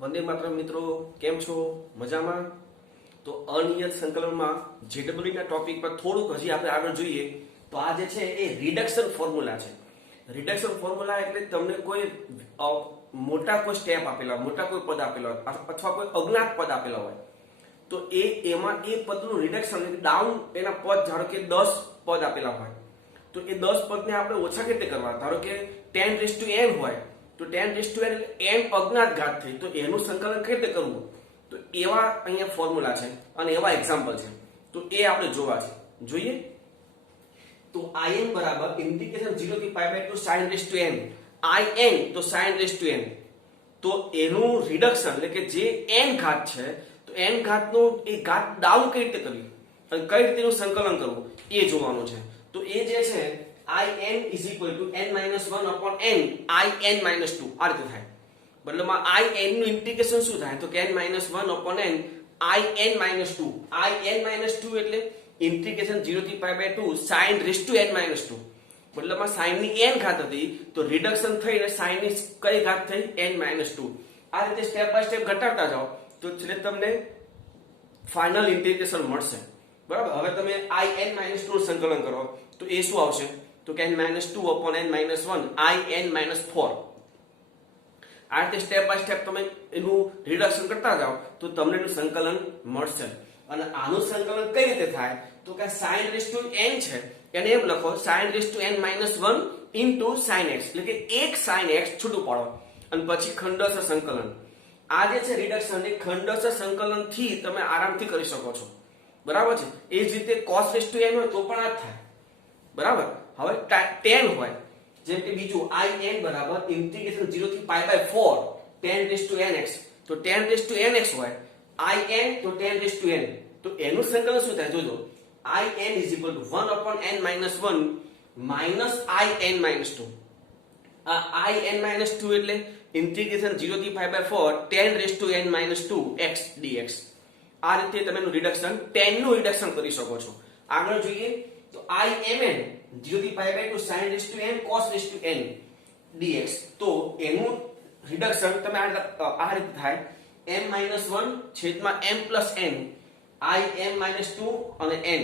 વંદે માતરમ મિત્રો, કેમ છો? મજામાં? તો અનિયત સંકલનમાં જેડબલ્યુ ના ટોપિક પર થોડુંક હજી આપણે આગળ જોઈએ તો આ જે છે એ રિડક્શન ફોર્મ્યુલા છે. રિડક્શન ફોર્મ્યુલા એટલે તમને કોઈ મોટા કોઈ સ્ટેપ આપેલા, મોટા કોઈ પદ આપેલા હોય અથવા કોઈ અજ્ઞાત પદ આપેલા હોય તો એમાં એ પદનું રિડક્શન ડાઉન, એના પદ ધારો કે 10 પદ આપેલા હોય તો એ 10 પદને આપણે ઓછા કેવી રીતે કરવા? ધારો કે 10n હોય તો 10n એટલે n અજ્ઞાત ઘાત થઈ, તો એનું સંકલન કઈ રીતે કરવું? તો એવા અહીંયા ફોર્મ્યુલા છે અને એવા એક્ઝામ્પલ છે, તો એ આપણે જોવા છે. જોઈએ તો in બરાબર ઇન્ટિગ્રેશન 0 થી pi by 2 sin raise to n, in તો sin રેસ ટુ n, તો એનું રિડક્શન એટલે કે જે n ઘાત છે તો n ઘાતનો એ ઘાત ડાઉન કઈ રીતે કરવી અને કઈ રીતે એનું સંકલન કરવું એ જોવાનું છે. તો એ જે છે in is equal to n minus 1 upon n in minus 2 આ રીતે થાય. મતલબમાં in નું ઇન્ટિગ્રેશન શું થાય તો કે n minus 1 upon n in minus 2. in minus 2 એટલે ઇન્ટિગ્રેશન 0 થી pi by 2 sin raise to n minus 2. મતલબમાં sin ની n ઘાત હતી તો રિડક્શન થઈને sin ની કઈ ઘાત થઈ n minus 2. આ રીતે સ્ટેપ બાય સ્ટેપ ઘટાડતા જાઓ તો છેલ્લે તમને ફાઇનલ ઇન્ટિગ્રેશન મળશે. બરાબર. હવે તમે in minus 2 નું સંકલન કરો તો એ શું આવશે તો કે n minus 2 upon n minus 1 in minus 4. આ રીતે સ્ટેપ બાય સ્ટેપ તમે એનું રિડક્શન કરતા જાઓ તો તમને એનું સંકલન મળશે. અને આનું સંકલન કઈ રીતે થાય તો કે sin રેસ ટુ n છે એને એમ લખો sin raise to n minus 1 into sin x, એટલે કે એક sin x છૂટું પાડો અને પછી ખંડશ સંકલન. આ જે છે રિડક્શન એ ખંડશ સંકલન થી તમે આરામથી કરી શકો છો. બરાબર છે. એ જ રીતે cos રેસ ટુ n હોય તો પણ આ જ થાય. બરાબર. હવે tan હોય જેમ કે બીજું in બરાબર ઇન્ટિગ્રેશન 0 થી pi by 4 tan raise to nx, તો tan રેસ ટુ nx હોય in તો tan રેસ ટુ n, તો એનું સંકલન શું થાય જોજો in is equal to 1 upon n minus 1 minus in minus 2. આ in minus 2 એટલે ઇન્ટિગ્રેશન 0 થી pi by 4 tan raise to n minus 2 x dx. આ રીતે તમે એનું રિડક્શન tan નું રિડક્શન કરી શકો છો. આગળ જોઈએ તો imn 0 થી pi by 2 sin raise to n cos raise to n dx, તો એનું રિડક્શન તમે આ રીતે થાય m minus 1 છેદમાં m plus n im minus 2 અને n.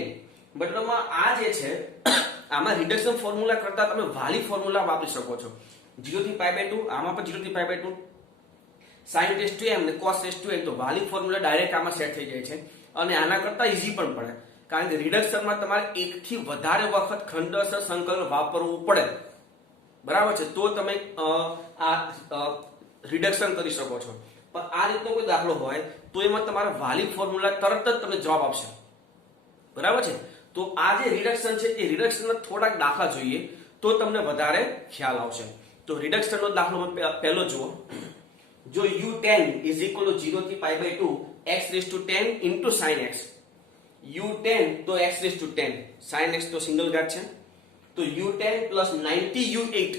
મતલબમાં આ જે છે આમાં રિડક્શન ફોર્મ્યુલા કરતા તમે વાલી ફોર્મ્યુલા વાપરી શકો છો. 0 થી પાઈ બાય 2 આમાં પણ 0 થી pi by 2 sin raise to m ને cos રેસ ટુ n, તો વાલી ફોર્મ્યુલા ડાયરેક્ટ આમાં સેટ થઈ જાય છે અને આના કરતા ઈઝી પણ પડે કારણ કે રિડક્શનમાં તમારે એકથી વધારે વખત ખંડશ સંકલન વાપરવું પડે. બરાબર છે. તો તમે આ રિડક્શન કરી શકો છો. પણ આ રીતનો કોઈ દાખલો હોય તો એમાં તમારા વાલી ફોર્મ્યુલા તરત જ તમને જવાબ આપશે. બરાબર છે. તો આ જે રિડક્શન છે એ રિડક્શનના થોડાક દાખલા જોઈએ તો તમને વધારે ખ્યાલ આવશે. તો રિડક્શનનો દાખલો પહેલો જુઓ. જો u10 is equal to 0 થી pi by 2 x raised to 10 into sin x. u10 તો x raised to 10, sin x તો સિંગલ ઘાત છે તો u10 plus 90u8.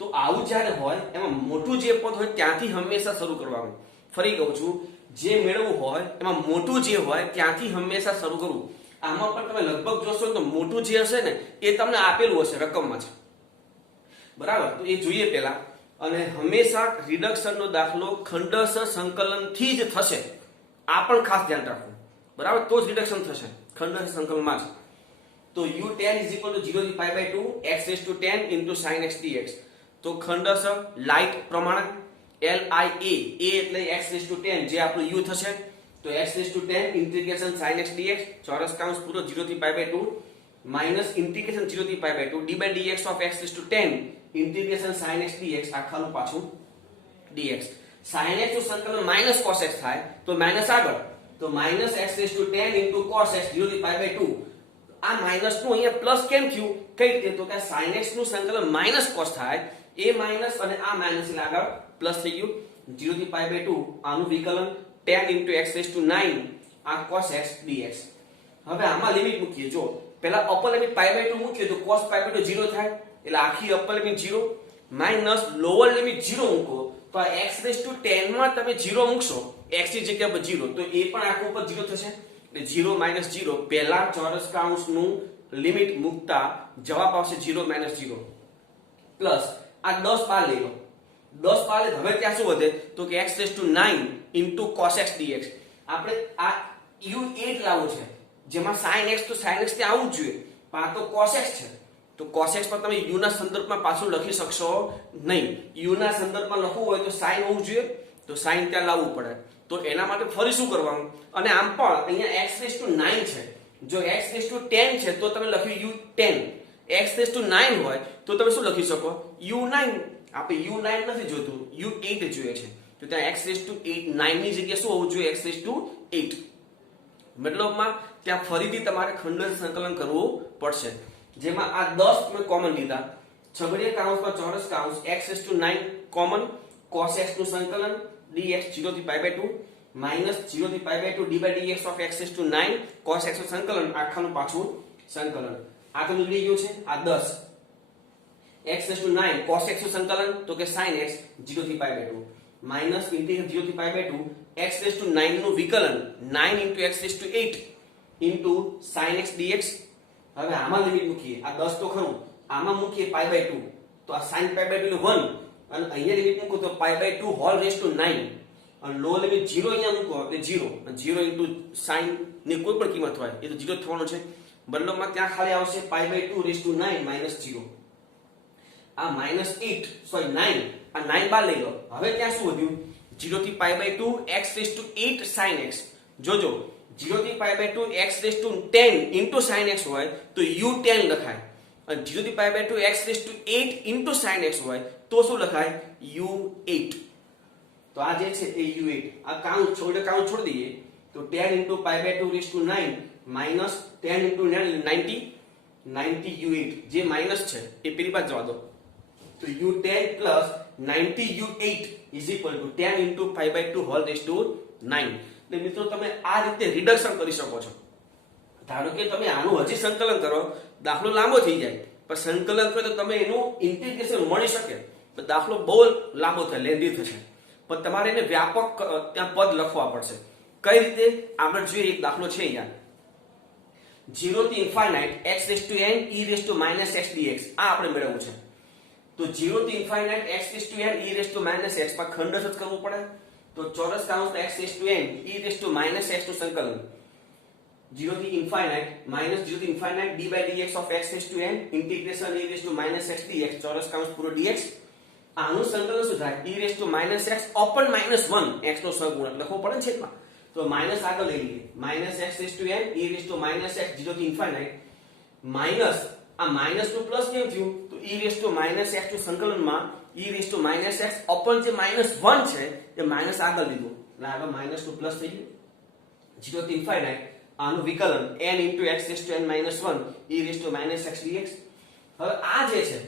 તો આવું જ્યારે હોય એમાં મોટું જે પદ હોય ત્યાંથી હંમેશા શરૂ કરવાનું. ફરી કહું છું, જે મેળવવું હોય એમાં મોટું જે હોય ત્યાંથી હંમેશા શરૂ કરવું. આમાં પણ તમે લગભગ જોશો તો મોટું જે હશે ને એ તમને આપેલું હશે રકમમાં છે. બરાબર. તો એ જોઈએ પહેલા. અને હંમેશા રિડક્શનનો દાખલો ખંડશ સંકલનથી જ થશે. આ પણ ખાસ ધ્યાન રાખવું. બરાબર. તો જ રિડક્શન થશે ખંડશ સંકલનમાં જ. તો u10 is equal to 0 થી pi by 2 x raised to 10 into sin x dx. તો ખંડશ લાઇટ પ્રમાણક lia, a એટલે x raised to 10 જે આપણું u થશે તો x raised to 10 integration sin x dx ચોરસ કૌંસ પૂરો 0 થી પાઈ બાય 2 માઈનસ ઇન્ટિગ્રેશન 0 થી pi by 2 d by dx of x raised to 10 integration sin x dx આખાનું પાછું dx. sin x નું સંકલન માઈનસ cos x થાય તો માઈનસ આગળ તો minus x raised to 10 into cos x 0 થી પાઈ બાય 2. આ માઈનસ નું અહીંયા પ્લસ કેમ થયું કઈ રીતે તો કે sin x નું સંકલન માઈનસ cos થાય એ માઈનસ અને આ માઈનસ એટલે આગળ પ્લસ થઈ ગયું 0 થી પાઈ બાય 2 આનું વિકલન 10 into x raised to 9 આ cos x dx. હવે આમાં લિમિટ મૂકીએ. જો પહેલા અપર લિમિટ પાઈ બાય 2 મૂકીએ તો cos પાઈ બાય 2 0 થાય એટલે આખી upper limit 0 minus lower limit 0 મૂકો તો આ x raised to 10 માં તમે 0 મૂકશો x ની જગ્યા પર 0 તો એ પણ આખું ઉપર 0 થશે એટલે 0 minus 0 પહેલા ચોરસ કૌંસનું લિમિટ મૂકતા જવાબ આવશે 0 minus 0 પ્લસ આ 10 બાર લઈ લો 10 બહાર લે હવે ત્યાં શું વધે તો કે x⁹9 into cos x dx. આપણે આ u8 લાવવું છે જેમાં sin x તો sin x ત્યાં આવવું જ જોઈએ પણ આ તો cos x છે તો cos x પર તમે u ના સંદર્ભમાં પાછું લખી શકશો નહીં. u ના સંદર્ભમાં લખવું હોય તો sin હોવું જોઈએ તો sin ત્યાં લાવવું પડે. તો એના માટે ફરી શું કરવાનું અને આમ પણ અહીંયા x⁹9 છે જો x⁻10 છે તો તમે લખ્યું u10 x⁻9 હોય તો તમે શું લખી શકો u9. આપણે u9 નથી જોતું u8 જોઈએ છે તો ત્યાં x⁻9 ની જગ્યાએ શું હોવું જોઈએ x⁸8. મતલબમાં ત્યાં ફરીથી તમારે ખંડન સંકલન કરવું પડશે જેમાં આ 10 મેં કોમન લીધા છગડીયા કૌંસમાં ચોરસ કૌંસ x⁻9 કોમન cos x નું સંકલન dx 0 થી π/2 minus 0 થી π/2 d/dx of x⁻9 cos x નું સંકલન આખાનું પાછું સંકલન. આ તો નીકળી ગયું છે આ 10 x⁻9 cos x નું સંકલન તો કે sin x 0 થી π/2 minus ઇન્ટિગ્રલ 0 થી π/2 x⁻9 નું વિકલન 9 into x⁸8 into sin x dx. હવે આમાં લિમિટ મૂકીએ આ 10 તો ખરું આમાં મૂકીએ π/2 તો આ sin π/2 1 અને અહીંયા લિમિટ મૂકો તો π/2 હોલ રેઝ ટુ 9 અને લો લિમિટ 0 અહીંયા મૂકો એટલે 0 અને 0 into sin ની કોઈ પણ કિંમત હોય એ તો 0 થવાનું છે. મતલબમાં ત્યાં ખાલી આવશે π/2 રેઝ ટુ 9 -0. આ -8 આ 9 બાર લઈ લો હવે ત્યાં શું વધ્યું 0 થી π/2 x⁸8 sin x. જોજો 0 થી π/2 x⁻10 into sin x હોય તો u10 લખાય અને 0 થી π/2 x⁸8 into sin x હોય તો શું લખાય u8. તો આ જે છે એ u8 આ કાઉન્ટ છોડી દઈએ તો 10 into π/2 raised to 9 minus 10 into 9 90 u8 જે માઈનસ છે એ પેલી બાજુ જવા દો તો u10 plus 90 u8 is equal to 10 into π/2 whole raised to 9. એટલે મિત્રો તમે આ રીતે રિડક્શન કરી શકો છો. ધારો કે તમે આનું હજી સંકલન કરો દાખલો લાંબો થઈ જાય પણ સંકલન કરો તો તમે એનું ઇન્ટિગ્રેશન મળી શકે પણ દાખલો બહુ લાંબો થાય લેન્ધી થશે પણ તમારે એને વ્યાપક ત્યાં પદ લખવા પડશે. કઈ રીતે આપણે જોઈએ એક દાખલો છે અહીંયા 0 થી infinite x⁻n e⁻ x dx આ આપણે મેળવવું છે. તો 0 થી ઇન્ફાઇનાઇટ x⁻n e⁻x પર ખંડસ જ કરવું પડે તો ચોરસ કૌંસ x⁻n e⁻x નું સંકલન 0 થી ઇન્ફાઇનાઇટ -0 થી infinite d/dx of x⁻n integration e⁻x dx ચોરસ કૌંસ પૂરો dx. આનું સંકલન શું થાય e⁻x upon -1 x નો સહગુણક લખવો પડે છે એમાં તો માઈનસ આગળ લઈ લઈએ -x⁻n e⁻x 0 થી ઇન્ફાઇનાઇટ માઈનસ આ માઈનસ નું પ્લસ કેમ થયું તો e⁻x નું સંકલનમાં e⁻x upon જે -1 છે એ માઈનસ આગળ લીધું એટલે આગળ માઈનસ નું પ્લસ થઈ ગયું 0 થી ઇન્ફાઇનાઇટ આનું વિકલન n x⁻n - 1 e⁻x dx. હવે આ જે છે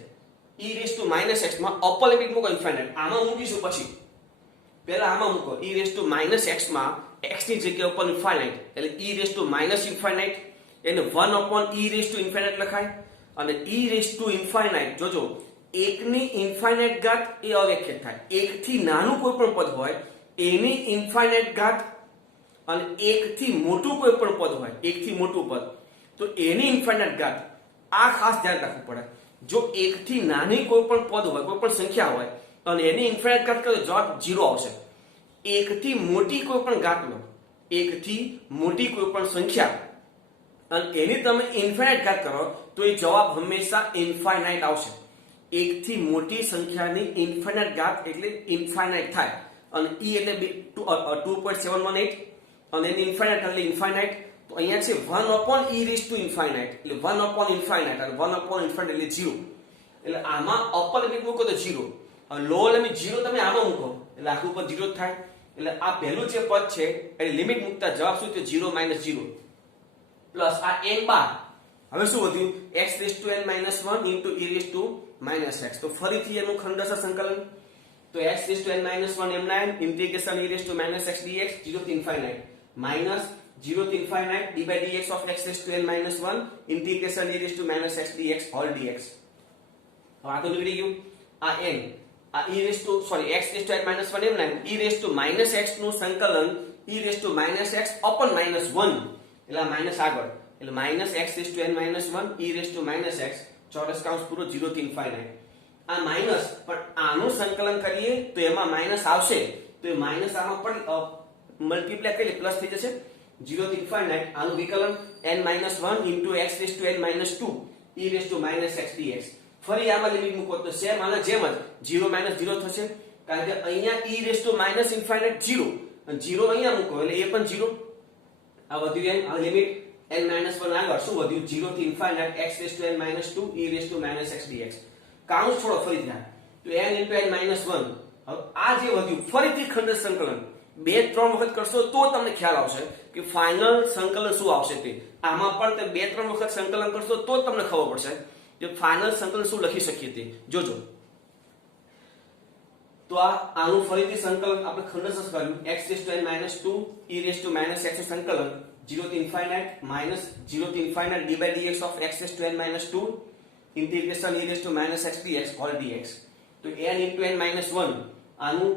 e⁻x માં અપર લિમિટ મૂકો ઇન્ફાઇનાઇટ આમાં મૂકીશું પછી પહેલા આમાં મૂકો e⁻x માં x ની જગ્યાએ ઉપર ઇન્ફાઇનાઇટ એટલે e⁻∞ એને 1/e⁻∞ લખાય અને e⁻∞ જોજો 1 ની ઇન્ફાઇનાઇટ ઘાત એ અવ્યાખ્યાત થાય 1 થી નાનું કોઈ પણ પદ હોય એની ઇન્ફાઇનાઇટ ઘાત અને 1 થી મોટું કોઈ પણ પદ હોય 1 થી મોટું પદ તો એની ઇન્ફાઇનાઇટ ઘાત આ ખાસ ધ્યાન રાખવું પડે. જો 1 થી નાની કોઈ પણ પદ હોય કોઈ પણ સંખ્યા હોય અને એની ઇન્ફાઇનાઇટ ઘાત કરો જવાબ 0 આવશે. 1 થી મોટી કોઈ પણ ઘાત લો 1 થી મોટી કોઈ પણ સંખ્યા અને એની તમે ઇન્ફાઇનાઇટ ઘાત કરો તો એ જવાબ હંમેશા ઇન્ફાઇનાઇટ આવશે. 1 થી મોટી સંખ્યાની ઇન્ફાઇનાઇટ ઘાત એટલે ઇન્ફાઇનાઇટ થાય અને e એટલે 2.718 અને એની ઇન્ફાઇનાઇટ એટલે ઇન્ફાઇનાઇટ તો અહીંયા છે 1/e⁻∞ એટલે 1/∞ અને 1/∞ એટલે 0 એટલે આમાં અપર લિમિટ મૂકો તો 0 અને લોઅર લિમિટ 0 તમે આમાં મૂકો એટલે આખું પદ 0 થાય એટલે આ પહેલું જે પદ છે એની લિમિટ મૂકતા જવાબ શું થયો 0 - 0 પ્લસ આ n બાર હવે શું વધ્યું x⁻n - 1 into e⁻x તો ફરીથી એનું ખંડસ સંકલન તો x⁻n - 1 m9 integration e⁻x dx 0 થી ઇન્ફાઇનાઇટ minus 0 થી infinite d/dx of x⁻n - 1 integration e⁻x dx whole dx. હવે આ તો નીકળી ગયું આ n આ x⁻n - 1 m9 e⁻x નું સંકલન e⁻x upon -1 એટલે માઈનસ આગળ એટલે -x⁻n - 1 e⁻x ચોરસ કૌંસ પૂરો 0 થી ઇન્ફાઇનાઇટ આ માઇનસ, પણ આનું સંકલન કરીએ તો એમાં માઇનસ આવશે, તો એ માઇનસ આમાં પણ મલ્ટીપ્લાય કરીએ પ્લસ થઈ જશે 0 થી ઇન્ફાઇનાઇટ. આનું વિકલન n-1 into x raised to n-2 e raised to -x dx. ફરી આમાં લિમિટ મૂકો તો સેમ આના જેમ જ 0 0 થશે, કારણ કે અહીંયા e raised to -ઇન્ફાઇનાઇટ 0 અને 0 અહીંયા મૂકો એટલે એ પણ 0. આ વધ્યું n, આ લિમિટ n-1 આગળ શું વધ્યું 0 થી infinite x raised to n-2 e raised to -x dx. કાઉન્સ છોડો ફરી ધ્યાન તો n into n-1. હવે આ જે વધ્યું ફરીથી ખંડ સંકલન 2-3 વખત કરશો તો તમને ખ્યાલ આવશે કે ફાઇનલ સંકલન શું આવશે તે. આમાં પણ તે 2-3 વખત સંકલન કરશો તો તમને ખબર પડશે કે ફાઇનલ સંકલન શું લખી શકીએ તે. જોજો તો આનું ફરીથી સંકલન આપણે ખંડસ કર્યું x raised to n-2 e raised to -x સંકલન 0 થી ઇન્ફાઇનાઇટ minus 0 થી infinite d by dx of x raised to n-2 integration e raised to -x dx all dx. તો n into n-1 આનું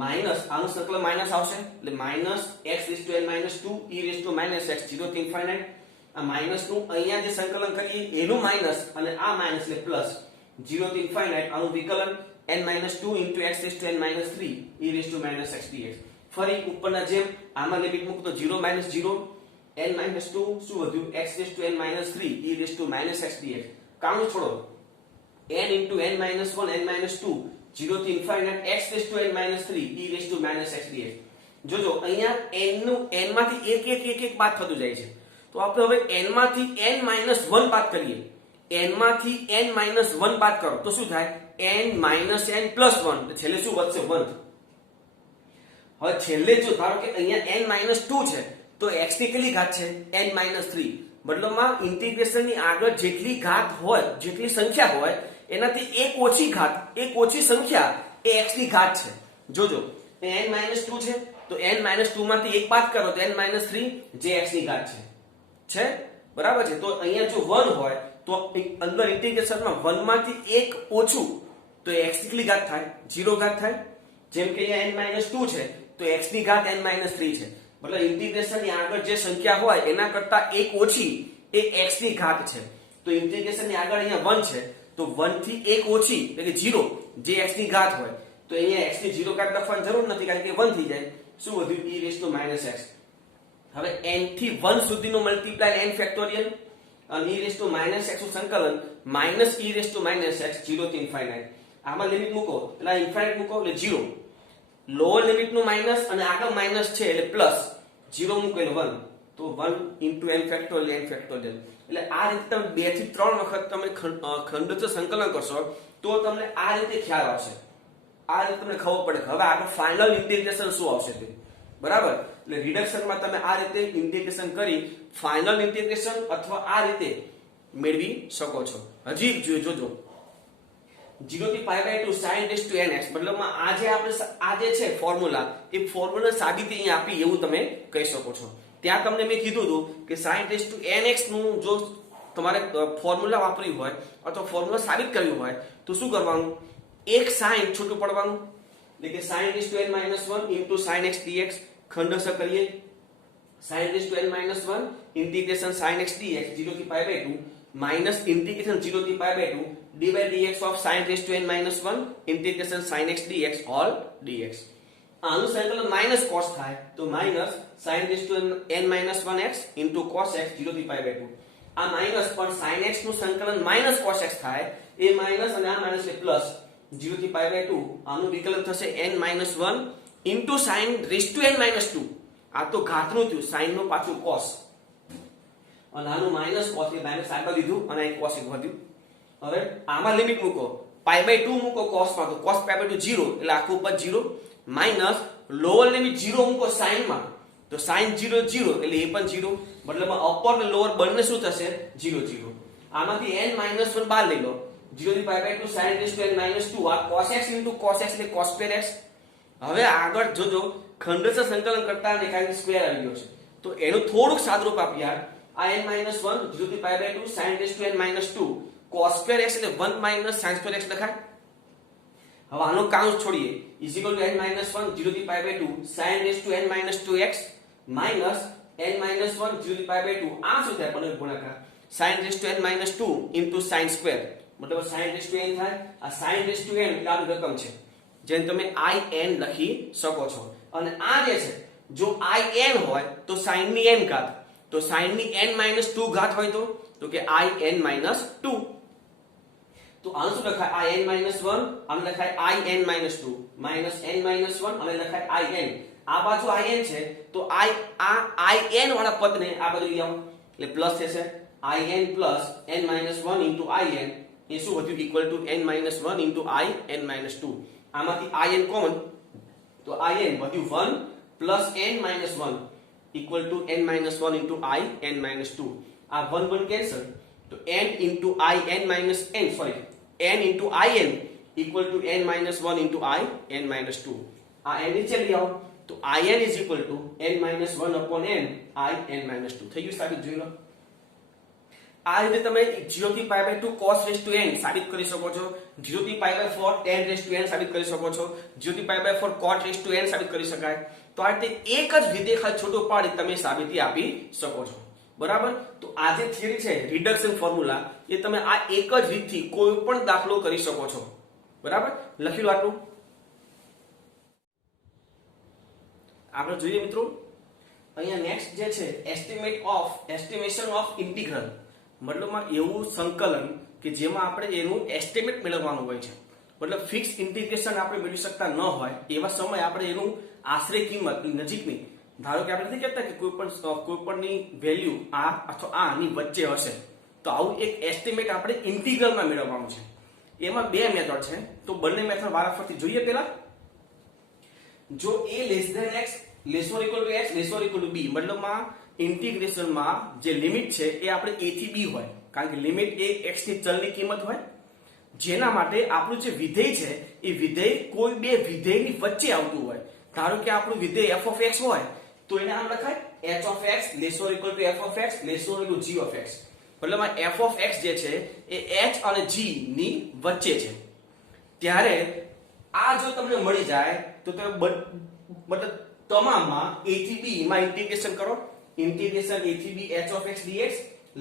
માઈનસ, આનું સંકલન minus આવશે એટલે minus x raised to n-2 e raised to -x 0 થી infinite. આ minus નું અહીંયા જે સંકલન કરીએ એનું માઈનસ અને આ માઈનસ એટલે પ્લસ 0 થી ઇન્ફાઇનાઇટ. આનું વિકલન n-2 into x raised to n-3 e raised to -x dx. ફરી ઉપરના જેમ આમાં લિમિટ મૂકો તો 0 0 n-2 શું વધ્યું x raised to n-3 e raised to -x dx. Count છોડો n into n-1 n-2 0 થી infinite x raised to n-3 e raised to -x dx. જોજો અહીંયા n નું n માંથી એક બાદ થતું જાય છે, તો આપણે હવે n માંથી n-1 બાદ કરીએ. n માંથી n-1 બાદ કરો તો શું થાય n-n plus 1, છેલ્લે શું વધશે 1. હવે છેલ્લે જો ધારો કે અહીંયા n-2 છે તો x ની કેટલી ઘાત છે n-3. મતલબમાં ઇન્ટિગ્રેશન ની આગળ જેટલી ઘાત હોય, જેટલી સંખ્યા હોય એનાથી એક ઓછી ઘાત, એક ઓછી સંખ્યા એ x ની ઘાત છે. જોજો n-2 છે તો n-2 માંથી એક બાદ કરો તો n-3 જે x ની ઘાત છે બરાબર છે. તો અહીંયા જો 1 હોય તો અંદર ઇન્ટિગ્રેશનમાં 1 માંથી એક ઓછું તો x ની કેટલી ઘાત થાય 0 ઘાત થાય. જેમ કે અહીંયા n-2 છે તો x ની ઘાત n-3 છે, મતલબ ઇન્ટિગ્રેશન ની આગળ જે સંખ્યા હોય એના કરતા એક ઓછી એ x ની ઘાત છે. તો ઇન્ટિગ્રેશન ની આગળ અહીંયા 1 છે તો 1 થી એક ઓછી એટલે કે 0 જે x ની ઘાત હોય તો અહીંયા x ની 0 ઘાત લખવાની જરૂર નથી, કારણ કે 1 થઈ જાય. શું વધ્યું e raised to -x. હવે n થી 1 સુધીનો મલ્ટીપ્લાય n ફેક્ટોરિયલ અને e raised to -x નું સંકલન minus e raised to -x 0 થી ઇન્ફાઇનાઇટ. આમાં લિમિટ મૂકો એટલે ઇન્ફાઇનાઇટ મૂકો એટલે 0. લોઅર લિમિટ નું માઈનસ અને આગળ માઈનસ છે એટલે પ્લસ 0 મૂકો એટલે 1. તો 1 into n ફેક્ટોરિયલ એટલે આ રીતે તમે 2 થી 3 વખત તમે ખંડિત સંકલન કરશો તો તમને આ રીતે ખ્યાલ આવશે, આ રીતે તમને ખબર પડે હવે આગળ ફાઇનલ ઇન્ટિગ્રેશન શું આવશે તે. બરાબર, એટલે રિડક્શનમાં તમે આ રીતે ઇન્ટિગ્રેશન કરી ફાઇનલ ઇન્ટિગ્રેશન અથવા આ રીતે મેળવી શકો છો. હજી જોજો 0 થી π/2 sin raised to nx, મતલબમાં આ જે આપણે આ જે છે ફોર્મ્યુલા એ ફોર્મ્યુલા સાબિતી અહીં આપી એવું તમે કહી શકો છો. ત્યાં તમને મેં કીધું હતું કે sin raised to nx નું જો તમારે ફોર્મ્યુલા વાપર્યું હોય અથવા ફોર્મ્યુલા સાબિત કર્યું હોય તો શું કરવાનું, એક sin છૂટું પડવાનું એટલે કે sin raised to n-1 into sin x dx. ખંડસ કરીએ sin raised to n-1 integration sin x dx 0 થી π/2 minus integration 0 થી π/2 d by dx of sin raised to n-1 integration sin x dx all dx. આનું સંકલન minus cos થાય તો minus sin raised to n-1x into cos x 0 થી π/2. આ minus પણ sin x નું સંકલન માઈનસ cos x થાય એ માઈનસ અને આ માઈનસ એટલે પ્લસ 0 થી π/2. આનું વિકલન થશે n-1 into sin raised to n-2. આ તો ઘાતનું થયું, sin નું પાછું cos અને આનું માઈનસ cos એ માઈનસ આગળ લીધું અને આ cos એક વધ્યું. હવે આમાં લિમિટ મૂકો π/2 મૂકો cos માં તો cos π/2 0 એટલે આખું પદ 0 માઈનસ લોઅર લિમિટ 0 મૂકો sin માં તો sin 0 0 એટલે એ પણ 0, મતલબ અપર અને લોઅર બંને શું થશે 0 0. આમાંથી n-1 બાર લઈ લો 0 થી π/2 sin raised to n-2 આ cos x into cos x એટલે cos square x. હવે આગળ જોજો ખંડસ સંકલન કરતા અને કારણ કે સ્ક્વેર આવી ગયો છે તો એનું થોડુંક સાદરૂપ આપીએ. આ n-1 0 થી π/2 sin raised to n-2 cos square x એટલે 1 minus sin square x લખાય. હવે આનો count છોડીએ is equal to n-1 0 થી π/2 sin raised to n-2x minus n-1 0 થી π/2 આ શું થાય પણ ગુણાકાર sin raised to n-2 into sin square મતલબ sin રેસ ટુ n થાય. આ sin રેસ ટુ n એટલે આ રકમ છે જેને તમે in લખી શકો છો. અને આ જે છે જો in હોય તો sin ની n ઘાત, તો sin ની n - 2 ઘાત હોય તો કે in - 2. તો આનું શું લખાય? in - 1, આને લખાય in - 2 n - 1 અને લખાય in. આ બાજુ in છે તો આ in વાળા પદને આ બાજુ લઈ આવો એટલે પ્લસ થશે. in plus n - 1 into in એ શું વધ્યું? Equal to n - 1 into in - 2. આમાંથી in કોમન તો in વધ્યું 1 plus n - 1 equal to n - 1 into in - 2. આ 1 1 કેન્સલ તો n into in minus n sorry n into in equal to n - 1 into in - 2. આ n નીચે લઈ આવો તો in is equal to n - 1 upon n in - 2. થઈ ગયું સાબિત? જોઈ લો. આ રીતે તમે 0 થી pi by 2 cos raised to n સાબિત કરી શકો છો. 0 થી pi by 4 tan raised to n સાબિત કરી શકો છો. 0 થી pi by 4 cot raised to n સાબિત કરી શકાય. તો આ રીતે એક જ વિધેય ખાલી છોટું પાડી તમે સાબિતી આપી શકો છો. બરાબર? તો આ જે થિયરી છે રિડક્શન ફોર્મ્યુલા એ તમે આ એક જ રીતથી કોઈ પણ દાખલો કરી શકો છો. બરાબર? લખી લો આટલું. આપણે જોઈએ મિત્રો અહીંયા નેક્સ્ટ જે છે એસ્ટિમેશન ઓફ ઇન્ટિગ્રલ, મતલબમાં એવું સંકલન કે જેમાં આપણે એનું એસ્ટિમેટ મેળવવાનું હોય છે. મતલબ ફિક્સ ઇન્ટિગ્રેશન આપણે મેળવી શકતા ન હોય એવા સમયે આપણે એનું આશરે કિંમત નજીકની, ધારો કે આપણે નથી કહેતા કે કોઈ પણની વેલ્યુ આ અથવા આની વચ્ચે હશે, તો આવું એક એસ્ટિમેટ આપણે ઇન્ટિગ્રલમાં મેળવવાનું છે. એમાં બે મેથડ છે તો બંને મેથડ વારાફરતી જોઈએ. પહેલા જો a less than x less or equal to x less or equal to b, મતલબમાં ઇન્ટિગ્રેશનમાં જે લિમિટ છે એ આપણે a થી b હોય, કારણ કે લિમિટ એ x ની ચલની કિંમત હોય, જેના માટે આપણું જે વિધેય છે એ વિધેય કોઈ બે વિધેયની વચ્ચે આવતું હોય. ધારો કે આપણું વિધેય f of x હોય તો એને આમ લખાય h of x less or equal to f of x less or equal to g of x. મતલબમાં f of x જે છે એ h અને g ની વચ્ચે છે. ત્યારે આ જો તમને મળી જાય તો તમે મતલબ તમામમાં a થી b માં ઇન્ટિગ્રેશન કરો. ઇન્ટિગ્રેશન a થી b h of x dx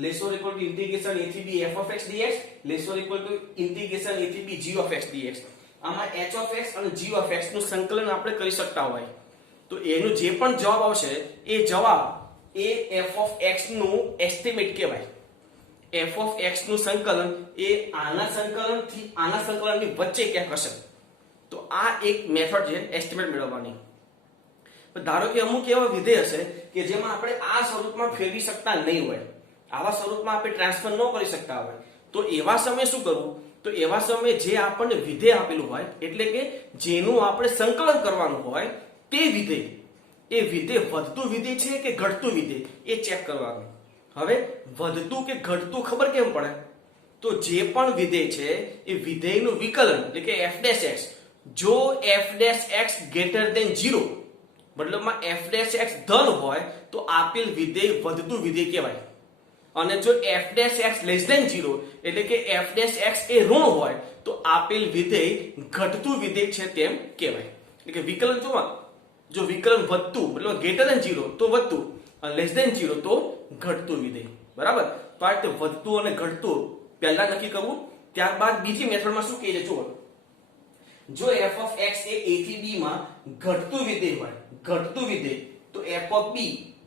less or equal to integration a થી b f of x dx less or equal to integration a થી b g of x dx. આમાં h of x અને g of x નું સંકલન આપણે કરી શકતા હોય તો એનું જે પણ જવાબ આવશે એ જવાબ એ f of x નું એસ્ટિમેટ કહેવાય. f of x નું સંકલન એ આના સંકલનથી આના સંકલનની વચ્ચે ક્યાંક હશે. તો આ એક મેથડ છે એસ્ટિમેટ મેળવવાની. ધારો કે અમુક એવા વિધેય હશે કે જેમાં આપણે આ સ્વરૂપમાં ફેરવી શકતા નહીં હોય, આવા સ્વરૂપમાં આપણે ટ્રાન્સફર ન કરી શકતા હોય, તો એવા સમયે શું કરવું? તો એવા સમયે જે આપણને વિધેય આપેલું હોય એટલે કે જેનું આપણે સંકલન કરવાનું હોય તે વિધેય, એ વિધેય વધતું વિધેય છે કે ઘટતું વિધેય એ ચેક કરવાનું. હવે વધતું કે ઘટતું ખબર કેમ પડે? તો જે પણ વિધેય છે એ વિધેયનું વિકલન એટલે કે f' જો f' greater than 0 મતલબમાં f' ધન હોય તો આપેલ વિધેય વધતું વિધેય કહેવાય. અને જો f' less than 0 એટલે કે f' એ ઋણ હોય તો આપેલ વિધેય ઘટતું વિધેય છે તેમ કહેવાય. એટલે કે વિકલન જો વિકલન વધતું મતલબ greater than 0 તો વધતું અને less than 0 તો ઘટતું વિધેય. બરાબર? તો આ રીતે વધતું અને ઘટતું પહેલા નક્કી કરવું. ત્યારબાદ બીજી મેથડમાં શું કહે છે જુઓ. જો f of x A a થી b માં ઘટતું વિધેય હોય, ઘટતું વિધેય તો f of b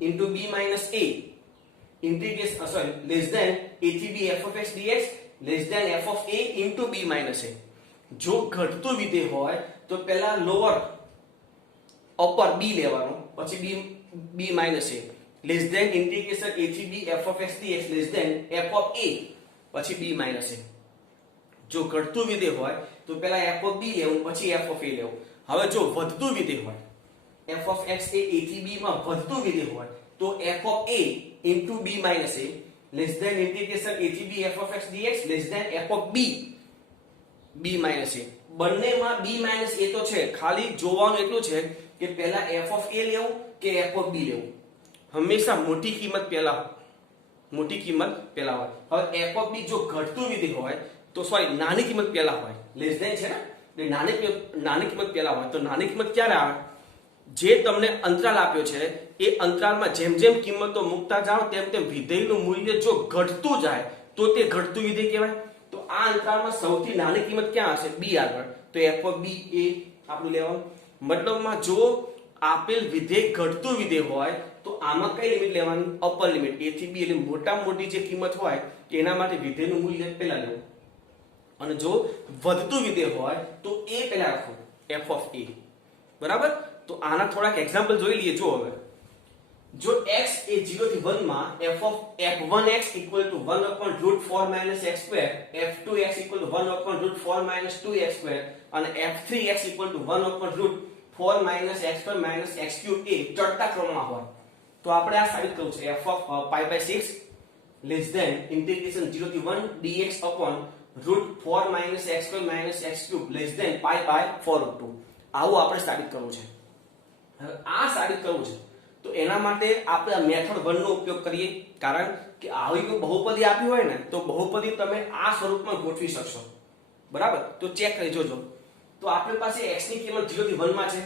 into b minus a integration less than a થી b f of x dx less than f of a into b minus a. જો ઘટતું વિધેય હોય તો પહેલા લોઅર અપર b લેવાનું, પછી b minus a less than integration a થી b f of x dx less than f of a પછી b minus a. જો ઘટતું વિધેય હોય તો પહેલા f of b લેવું પછી f of a લેવું. હવે જો વધતું વિધેય હોય f of x A a થી b માં વધતું વિધેય હોય તો f of a into b minus a less than integration a થી b f of x dx less than f of b minus a. બંનેમાં b minus a તો છે, ખાલી જોવાનું એટલું છે કે પહેલા f of a લેવું કે f of b લેવું. હંમેશા મોટી કિંમત પહેલા હોય. હવે f of b જો ઘટતું વિધેય હોય તો સોરી નાની કિંમત પહેલા હોય, લેસ ધેન છે ને, નાની કિંમત પહેલા હોય. તો નાની કિંમત ક્યારે આવે? જે તમને અંતરાલ આપ્યો છે એ અંતરાલમાં જેમ જેમ કિંમતો મૂકતા જાઓ તેમ તેમ વિધેયનું મૂલ્ય જો ઘટતું જાય તો તે ઘટતું વિધેય કહેવાય. તો આ અંતરાલમાં સૌથી નાની કિંમત ક્યાં હશે? b આગળ. તો f ઓફ b એ આપણું લેવાનું. મતલબમાં જો આપેલ વિધેય ઘટતું વિધેય હોય તો આમાં કઈ લિમિટ લેવાની? અપર લિમિટ a થી b, એટલે મોટામાં મોટી જે કિંમત હોય એના માટે વિધેયનું મૂલ્ય પહેલા લેવું, અને જો વધતું વિધેય હોય તો a પહેલા રાખો, f ઓફ a. બરાબર? તો આના થોડાક એક્ઝામ્પલ જોઈ લઈએ. જો હવે જો x એ 0 થી 1 માં f of f1x equal to 1 upon root 4 minus x square, f2x equal to 1 upon root 4 minus 2x square અને f3x equal to 1 upon root 4 minus x square minus x cube એ ચડતા ક્રમમાં હોય તો આપણે આ સાબિત કરવું છે. f of pi by 6 less than integration 0 થી 1 dx upon root 4 minus x square minus x cube less than pi by 4 root 2. આવું આપણે સાબિત કરવું છે. હવે આ સાબિત કરવું છે તો એના માટે આપણે આ મેથડ 1 નો ઉપયોગ કરીએ, કારણ કે આવી કોઈ બહુપદી આપી હોય ને તો બહુપદી તમે આ સ્વરૂપમાં ગોઠવી શકશો. બરાબર? તો ચેક કરી જોજો. તો આપણી પાસે x ની કિંમત 0 થી 1 માં છે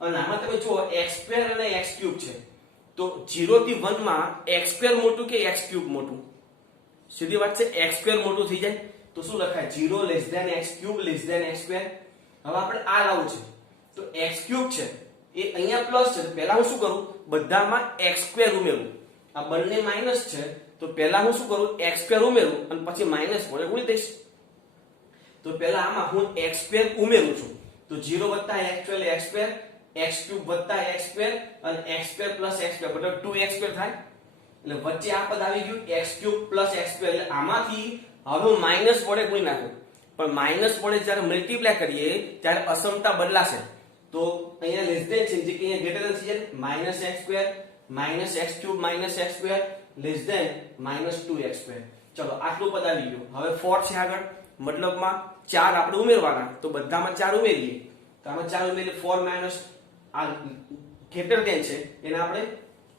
અને આમાં તમે જુઓ x2 અને x3 છે. તો 0 થી 1 માં x2 મોટું કે x3 મોટું? સીધી વાત છે, x2 મોટું થઈ જાય તો શું લખાય? 0 less than x3 less than x2. હવે આપણે આ લાવવું છે તો x3 છે એ અહીંયા પ્લસ છે, પહેલા હું શું કરું? બધામાં x2 ઉમેરું. આ બંને માઈનસ છે તો પહેલા હું શું કરું? x2 ઉમેરું અને પછી માઈનસ વડે ગુણી દઈશ. તો પહેલા આમાં હું x2 ઉમેરું છું તો 0 + x2 એટલે x2, x3 + x2 અને x2 + x2 બરાબર 2x2 થાય. એટલે વચ્ચે આ પદ આવી ગયું x3 + x2. એટલે આમાંથી હવે હું માઈનસ વડે ગુણી નાખું, પણ માઈનસ વડે જ્યારે મલ્ટીપ્લાય કરીએ ત્યારે અસમતા બદલાશે. તો અહીંયા લેસ ધેન છે, જે કે અહીંયા ગ્રેટર ધેન છે, -x2 - x3 - x2 less than -2x2. ચલો આટલું પદ આવી ગયું. હવે 4 છે આગળ, મતલબમાં 4 આપણે ઉમેરવાના તો બધામાં 4 ઉમેરીએ તો આમાં 4 ઉમેરીએ 4 માઈનસ આ ગ્રેટર ધેન છે એને આપણે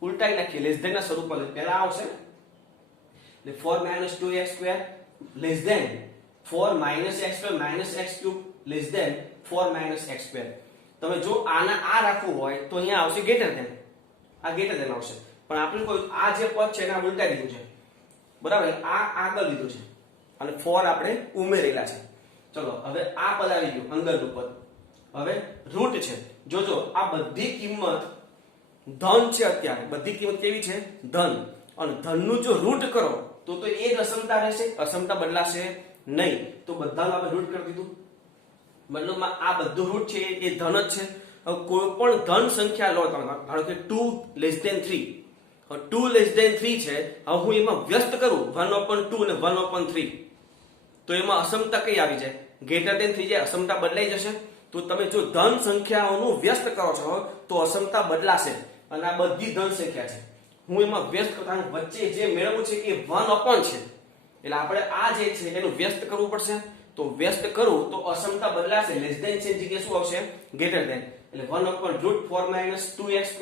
ઉલટાઈ નાખીએ, લેસ ધેન ના સ્વરૂપમાં પહેલા આવશે એટલે 4 - 2x2 less than 4 - x2 - x3 less than 4 - x2. તમે જો આના આ રાખવું હોય તો અહીંયા આવશે ગ્રેટર ધેન, આ ગ્રેટર ધેન આવશે, પણ આપણે કોઈ આ જે પદ છે એને ઉલટાઈ દીધું છે. બરાબર? આ આગળ લીધું છે અને 4 આપણે ઉમેરેલા છે. ચલો હવે આ પદ આવી ગયું અંદરનું પદ. હવે રૂટ છે, જોજો આ બધી કિંમત ધન છે. અત્યારે બધી કિંમત કેવી છે? ધન. અને ધનનું જો રૂટ કરો તો એ જ અસમતા રહેશે, અસમતા બદલાશે નહીં. તો બધાનું આપણે રૂટ કરી દીધું. મતલબમાં આ બધું રૂટ છે એ ધન જ છે. હવે કોઈ પણ ધન સંખ્યા લો તમે, ધારો કે 2 less than 3. હવે 2 less than 3 છે, હવે હું એમાં વ્યસ્ત કરું 1/2 અને 1/3 તો એમાં અસમતા કઈ આવી જાય? ગ્રેટર ધેન થઈ જાય, અસમતા બદલાઈ જશે. તો તમે જો ધન સંખ્યાઓનું વ્યસ્ત કરો છો તો અસમતા બદલાશે. અને આ બધી ધન સંખ્યા છે, હું એમાં વ્યસ્ત કરતા વચ્ચે જે મેળવવું છે એ 1/, છે. એટલે આપણે આ જે છે એનું વ્યસ્ત કરવું પડશે. તો વ્યસ્ત કરું તો અસમતા બદલાશે, લેસ ધેન છે જગ્યાએ શું આવશે? Greater than. એટલે 1/√4 - 2x2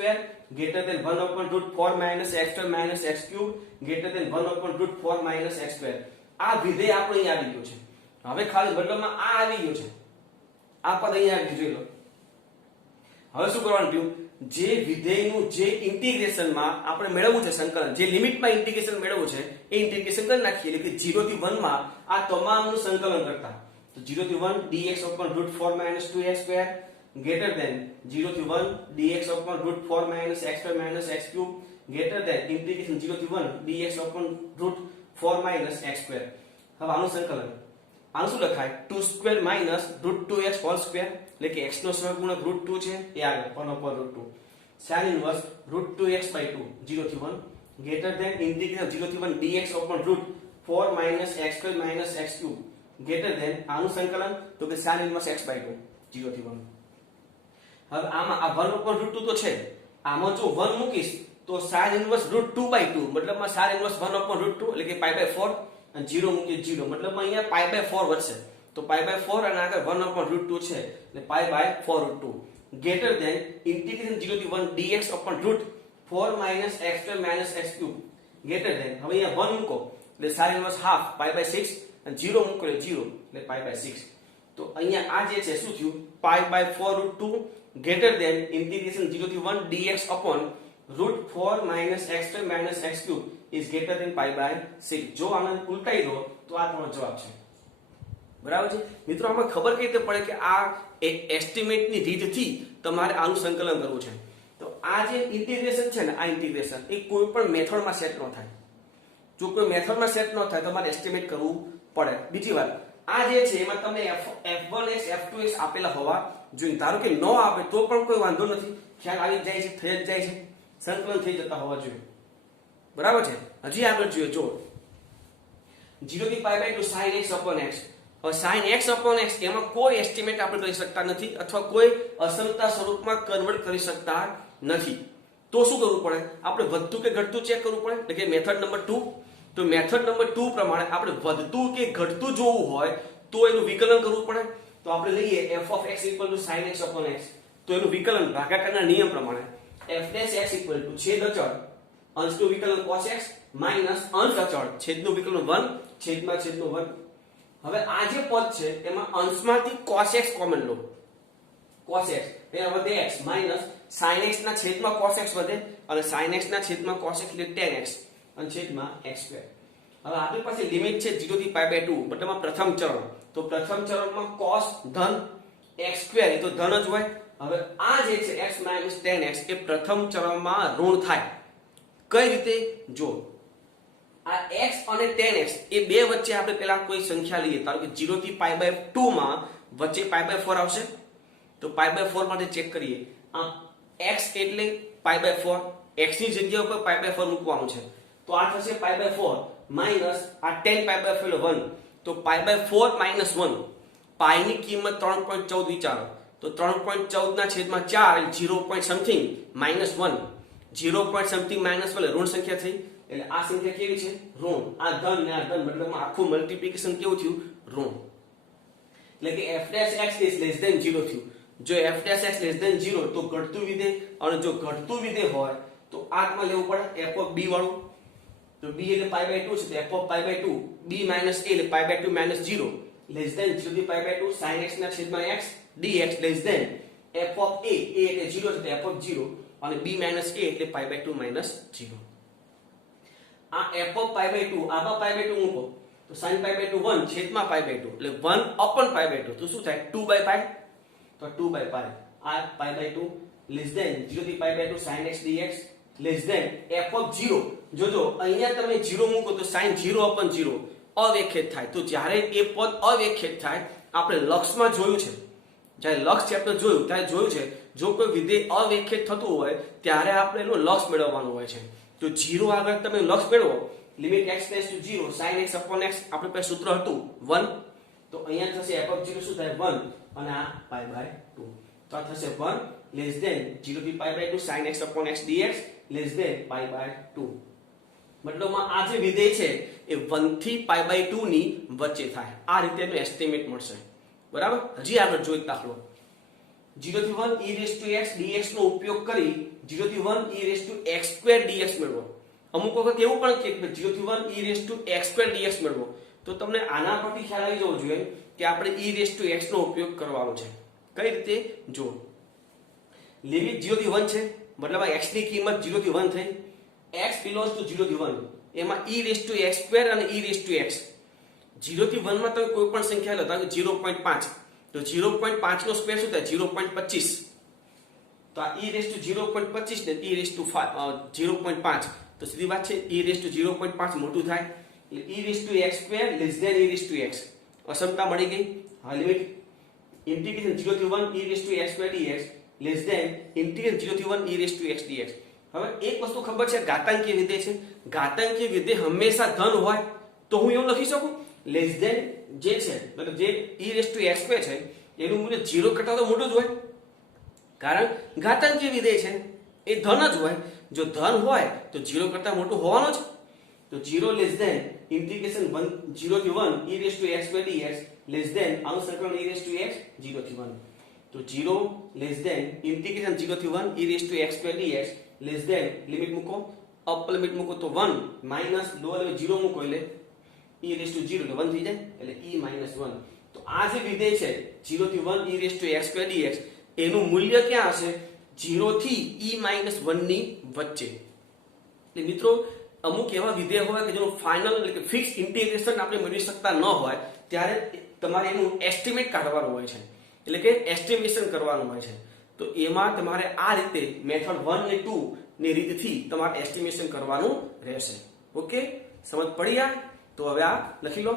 greater than 1/√4 - x2 - x3 greater than 1/√4 - x2. આ વિધેય આપણે અહીંયા આવી ગયું છે. હવે ખાલી મતલબમાં આ આવી ગયું છે, આ પદ અહીંયા આવી ગયું. જોઈ લો. હવે શું કરવાનું થયું? જે વિધેયનું જે ઇન્ટિગ્રેશનમાં આપણે મેળવવું છે સંકલન, જે લિમિટમાં ઇન્ટિગ્રેશન મેળવવું છે એ ઇન્ટિગ્રેશન કરી નાખીએ. એટલે કે 0 થી 1 માં આ તમામનું સંકલન કરતા તો 0 થી 1 dx upon √4 - 2x2 greater than 0 થી 1 dx upon √4 - x2 - x3 greater than integration 0 થી 1 dx upon √4 - x2. હવે આનું સંકલન આનું શું લખાય? 2² -√2x હોલ સ્ક્વેર, એટલે કે x નો સહગુણક √2 છે એ આગળ 1/√2 sin inverse √2x/2 0 થી 1 greater than integration 0 થી 1 dx upon √4 - x2 - x3 greater than આનું સંકલન તો કે sin inverse x/2 0 થી 1. હવે આમાં આ 1/√2 તો છે, આમાં જો 1 મૂકીશ તો sin inverse √2/2 મતલબમાં sin inverse 1/√2 એટલે કે π/4 અને 0 મૂકીએ 0 મતલબમાં અહીંયા π/4 વધશે. તો π/4 અને આગળ 1/√2 છે એટલે π/4√2 greater than integration 0 થી 1 dx upon √4 - x2 - x3 greater than હવે અહીંયા 1 મૂકો એટલે sin inverse half π/6 અને 0 મૂકો એટલે 0 એટલે π/6. તો અહીંયા આ જે છે શું થયું? π/4√2 greater than integration 0 થી 1 dx upon √4 - x2 - x3 is greater than π/6. જો આને ઉલટાઈ દો તો આ તમારો જવાબ છે. બરાબર છે મિત્રો. આમાં ખબર કઈ રીતે પડે કે આ એસ્ટિમેટની રીતથી તમારે આનું સંકલન કરવું છે. તો આ જે ઇન્ટિગ્રેશન છે ને, આ ઇન્ટિગ્રેશન એ કોઈ પણ મેથડમાં સેટ ન થાય. જો કોઈ મેથડમાં સેટ ન થાય તમારે એસ્ટિમેટ કરવું પડે. બીજી વાત, આ જે છે એમાં તમને f1x f2x આપેલા હોવા જોઈએ. ધારો કે ન આપે તો પણ કોઈ વાંધો નથી, ખ્યાલ આવી જાય છે, થઈ જ જાય છે, સંકલન થઈ જતા હોવા જોઈએ. બરાબર છે. હજી આગળ જોઈએ, જો 0 થી π/2 sin x upon x. હવે sin x upon x એમાં કોઈ એસ્ટિમેટ આપણે કરી શકતા નથી અથવા કોઈ અસમતા સ્વરૂપમાં કન્વર્ટ કરી શકતા નથી. તો શું કરવું પડે? આપણે વધતું કે ઘટતું ચેક કરવું પડે, એટલે કે મેથડ નંબર 2. તો મેથડ નંબર 2 પ્રમાણે આપણે વધતું કે ઘટતું જોવું હોય તો એનું વિકલન કરવું પડે. તો આપણે લઈએ f of x = sin x upon x. તો એનું વિકલન ભાગાકારના નિયમ પ્રમાણે f dash x = છેદ અચળ અંશનું વિકલન cos x માઈનસ અંશ અચળ છેદનું વિકલન 1 છેદમાં છેદનું 1. હવે આ જે પદ છે એમાં અંશમાંથી cos x કોમન લો. cos x એટલે વધે x માઈનસ sin x ના છેદમાં cos x વધે અને sin x ના છેદમાં cos x એટલે tan x અને છેદમાં x2. હવે આપણી પાસે લિમિટ છે 0 થી π/2, મતલબમાં પ્રથમ ચરણ. તો પ્રથમ ચરણમાં cos ધન x2 એ તો ધન જ હોય. હવે આ જે છે x - tan x એ પ્રથમ ચરણમાં ઋણ થાય. કઈ રીતે? જો આ x અને tan x એ બે વચ્ચે આપણે પહેલા કોઈ સંખ્યા લઈએ. ધારો કે 0 થી π/2 માં વચ્ચે π/4 આવશે. તો π/4 માટે ચેક કરીએ. આ x એટલે π/4, x ની જગ્યા ઉપર π/4 મૂકવાનું છે. તો આ થશે π/4 માઈનસ આ tan π/4 એટલે 1. તો π/4 માઈનસ 1, પાઈ ની કિંમત 3.14 વિચારો. તો 3.14 ના છેદમાં 4 0 point something minus 1, 0 point something minus 1 ઋણ સંખ્યા થઈ. એટલે આ સંખ્યા કેવી છે? ઋણ. આ ધન ને આ ધન, મતલબ આખું મલ્ટીપ્લિકેશન કેવું થયું? ઋણ. એટલે કે f dash x is less than 0 થયું. જો f dash x less than 0 તો ઘટતું વિધેય, અને જો ઘટતું વિધેય હોય તો આમાં લેવું પડે f of b વાળું. તો b એટલે π/2 છે, તો f of π/2 b minus a એટલે π/2 minus 0 less than 0 થી π/2 sin x ના છેદમાં x dx less than f of a એટલે 0 છે, તો f of 0 અને b minus a એટલે π/2 minus 0. આ f of π/2 આમાં π/2 મૂકો તો sin π/2 1 છેદમાં π/2 એટલે 1 upon π/2. તો શું થાય? 2/π. તો 2/π આ π/2 less than 0 થી π/2 sin x dx less than f of 0. જોજો અહીંયા તમે 0 મૂકો તો sin 0 upon 0 અવ્યાખ્યાત થાય. તો જ્યારે એ પદ અવ્યાખ્યાત થાય, આપણે લક્ષમાં જોયું છે, જ્યારે લક્ષ ચેપ્ટર જોયું ત્યારે જોયું છે, જો કોઈ વિધેય અવ્યાખ્યાત થતું હોય ત્યારે આપણે એનું લક્ષ મેળવવાનું હોય છે. તો 0 આગળ તમે લક્ષ મેળવો, limit x → 0 sin x upon x આપણે પાસે સૂત્ર હતું 1. તો અહીંયા થશે f of 0 શું થાય? 1 અને આ π/2. તો આ થશે 1 less than 0 થી π/2 sin x upon x dx less than π/2. મતલબમાં આ જે વિધેય છે એ 1 થી π/2 ની વચ્ચે થાય. આ રીતે એનો એસ્ટિમેટ મળશે. બરાબર. હજી આગળ જોઈએ દાખલો 0 થી 1 e⁻x dx નો ઉપયોગ કરી 0 થી 1 e⁻x² dx મેળવો. અમુક વખત એવું પણ કે 0 થી 1 e⁻x² dx મેળવો. તો તમને આના પરથી ખ્યાલ આવી જવો જોઈએ કે આપણે e⁻x નો ઉપયોગ કરવાનો છે. કઈ રીતે? જો લિમિટ 0 થી 1 છે, મતલબ x ની કિંમત 0 થી 1 થઈ. x belongs to 0 થી 1, એમાં e⁻x² અને e⁻x 0 થી 1 માં તમે કોઈ પણ સંખ્યા લો, તો 0.5. તો 0.5 નો સ્ક્વેર શું થાય? 0.25. તો આ e⁻0.25 ને e⁻0.5 તો સીધી વાત છે, e⁻0.5 મોટું થાય એટલે e⁻x² less than e⁻x. અસમતા મળી ગઈ. હા, લિમિટ ઇન્ટિગ્રેશન 0 થી 1 e⁻x² dx less than integration 0 થી 1 e⁻x dx. હવે એક વસ્તુ ખબર છે, ઘાતાંકીય વિધેય છે. ઘાતાંકીય વિધેય હંમેશા ધન હોય તો હું એવું લખી શકું લેસ ધેન જે છે, મતલબ જે e⁻x² છે એનું મૂલ્ય 0 કરતા તો મોટું જ હોય, કારણ ઘાતાંકીય વિધેય છે એ ધન જ હોય. જો ધન હોય તો 0 કરતા મોટું હોવાનું જ. તો 0 લેસ ધેન ઇન્ટિગ્રેશન 0 થી 1 e⁻x² dx લેસ ધેન આનું સંકલન e⁻x 0 થી 1. તો 0 લેસ ધેન ઇન્ટિગ્રેશન 0 થી 1 e⁻x² dx less than limit મૂકો, અપ લિમિટ મૂકો તો 1 માઈનસ લોઅર લિમિટ 0 મૂકો એટલે e⁻0 એટલે 1 થઈ જાય એટલે e-1. તો આ જે વિધેય છે 0 થી 1 e⁻x² dx એનું મૂલ્ય ક્યાં હશે? 0 થી e-1 ની વચ્ચે. એટલે મિત્રો અમુક એવા વિધેય હોય કે જેનું ફાઇનલ એટલે કે ફિક્સ ઇન્ટિગ્રેશન આપણે મેળવી શકતા ન હોય ત્યારે તમારે એનું એસ્ટિમેટ કાઢવાનું હોય છે, એટલે કે એસ્ટિમેશન કરવાનું હોય છે. તો એમાં તમારે આ રીતે મેથડ 1 અને 2 ની રીતથી તમારે એસ્ટિમેશન કરવાનું રહેશે. ઓકે, સમજ પડી? આ તો હવે આ લખી લો.